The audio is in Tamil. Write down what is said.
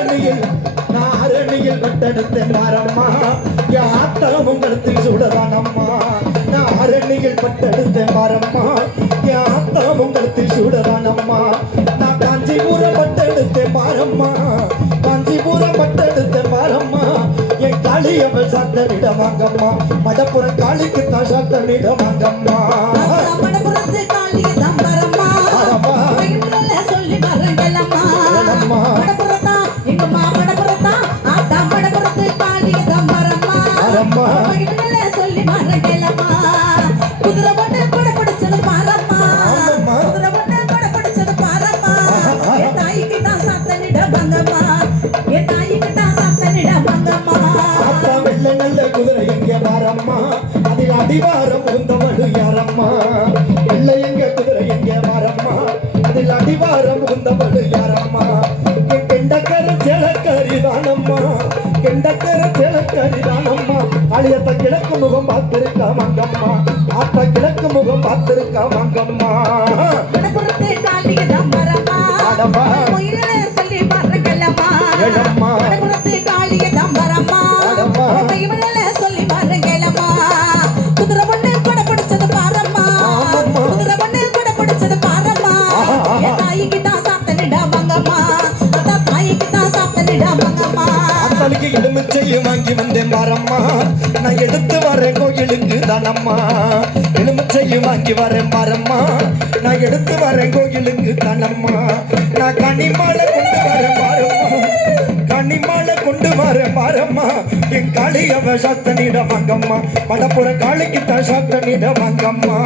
நாரணியில் நாரணியில் ஆரணியில் பட்டெடுத்தேன் பாரம்மா. என் ஆத்தாவும் கழுத்தில் சூடதானம்மா நான் ஆரணியில் பட்டெடுத்தேன் பாரம்மா. என் ஆத்தாவும் நான் காஞ்சிபுர பட்டெடுத்த பாரம்மா. காஞ்சிபுர பட்டெடுத்த பாரம்மா. என் காளியவள் சாத்தனிடம் வாங்கம்மா மடப்புற காளிக்கு தான் சாத்தனிடம் வாங்கம்மா எங்க வாரம்மா அதில் அடிவாரம் உந்தவடு யாரம்மா? வெள்ள எங்க குதிரை எங்க வாரம்மா அதில் அடிவாரம் உந்தவடு யாரம்மா? கெண்டக்கர சேலக்கரி தானம்மா. கெண்டக்கர சேலக்கரி தானம்மா. காளியத்த கிழக்கு முகம் பார்த்திருக்கா மங்கம்மா. ஆத்தா கிழக்கு முகம் பார்த்திருக்கா மங்கம்மா. மடபுறத்து அத்தனுக்கு வாங்கி வந்தேன் பாரம்மா நான் எடுத்து வரேன் கோயிலுக்கு தானம்மா. எலுமிச்சையும் வாங்கி வரேன் பாரம்மா. நான் எடுத்து வரேன் கோயிலுக்கு தானம்மா. நான் கனிமாலை கொண்டு வரேன் பாரம்மா. கனிமாலை கொண்டு வரேன் பாரம்மா. என் காளியவ சாத்தனிட வாங்கம்மா. படப்புற காளிக்கு தான் சாத்தனிட வாங்கம்மா.